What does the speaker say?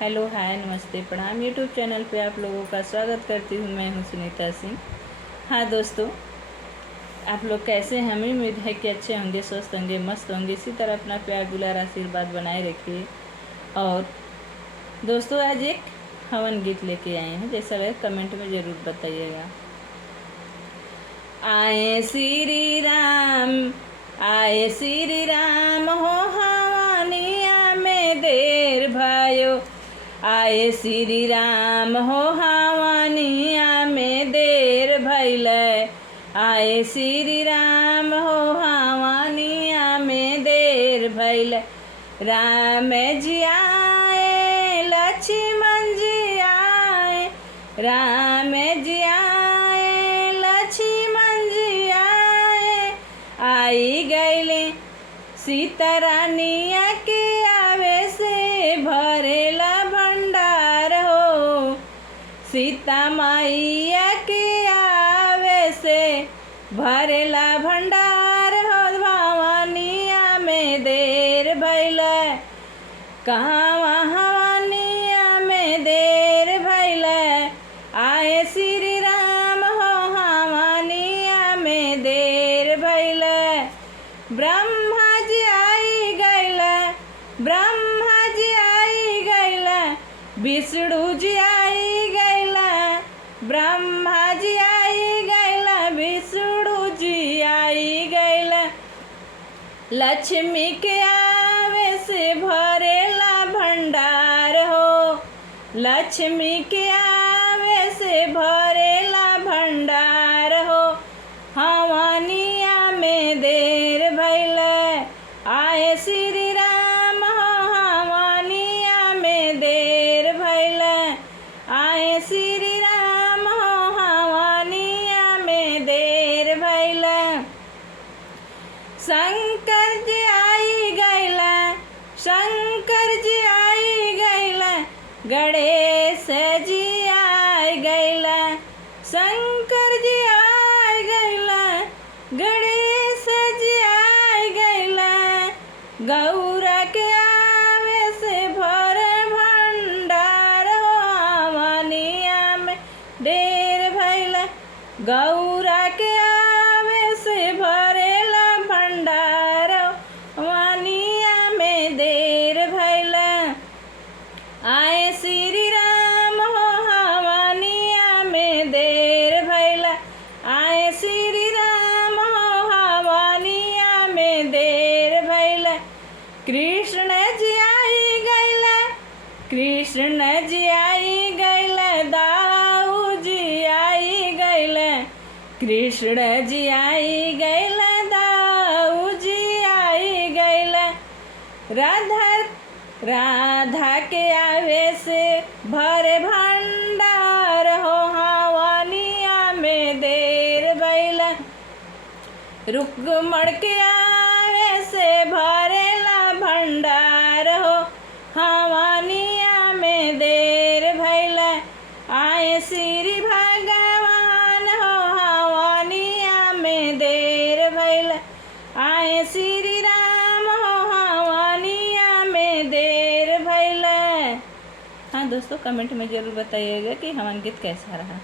Hello hi नमस्ते प्रणाम YouTube channel पे आप लोगों का स्वागत करती हूँ। मैं हूँ सुनीता सिंह। हाँ दोस्तों, आप लोग कैसे हैं? हमें उम्मीद है कि अच्छे होंगे, स्वस्थ होंगे, मस्त होंगे। इसी तरह अपना प्यार दुलार आशीर्वाद बनाए रखिए। और दोस्तों, आज एक हवन गीत लेके आए हैं, जैसा लगे कमेंट में ज़रूर बताइएगा। आए श्री राम हो हवानिया में देर भयो। आए श्री राम हो हवानिया में देर भइल। आए श्री राम हो हवानिया में देर भइल। राम जी आए लक्ष्मण जी आए। राम जी आए लक्ष्मण जी आए। आई गईले सीता रानिया के आवे से भरेला भंडार हो। सीता मैया के आवे से भरेला भंडार हो। भवानिया में देर भइल। कहाँ हवानिया में देर भइल। आए श्री राम हो हवानिया में देर भइल। ब्रह्मा जी आई गइल। ब्रह्मा जी आई गइल। विष्णु जी आई गइल। ब्रह्मा जी आई गइल। विष्णु जी आई गइल। लक्ष्मी के आवे से भरेला भंडार हो। लक्ष्मी के आवे से भरेला भंडार हो। हवानिया में देर भइल। आए श्री राम हो हवानिया में देर भइल। आए श्री राम हो हवानिया में देर भइल। शंकर जी आई गइल। शंकर जी आई गइल। गणेश जी आई गइल। शंकर जी आई गइल। गणेश जी आई गइल। गौरा के आवे से भर भंडार हो। हवानिया में देर भइल। गौरा के आवे से भरेला भंडार हो। हवानिया में देर भइल। आए श्री राम हो हवानिया में देर भइल। आए श्री राम हो हवानिया में देर भइल। कृष्ण जी आई गइल। कृष्ण जी आई गइल। दाऊ जी आई गइल। कृष्ण जी आई गइल। दाऊ जी आई गइल। राधा के आवे से भरे भंडार हो। हवानिया में देर भइल। रुक्मण के आवे से भरेला भंडार हो। हवानिया में देर भइल। आए श्री भगवान हो हवानिया में देर भइल। आए श्री राम हो हवानिया में देर भइल। हाँ दोस्तों, कमेंट में ज़रूर बताइएगा कि हवन गीत कैसा रहा।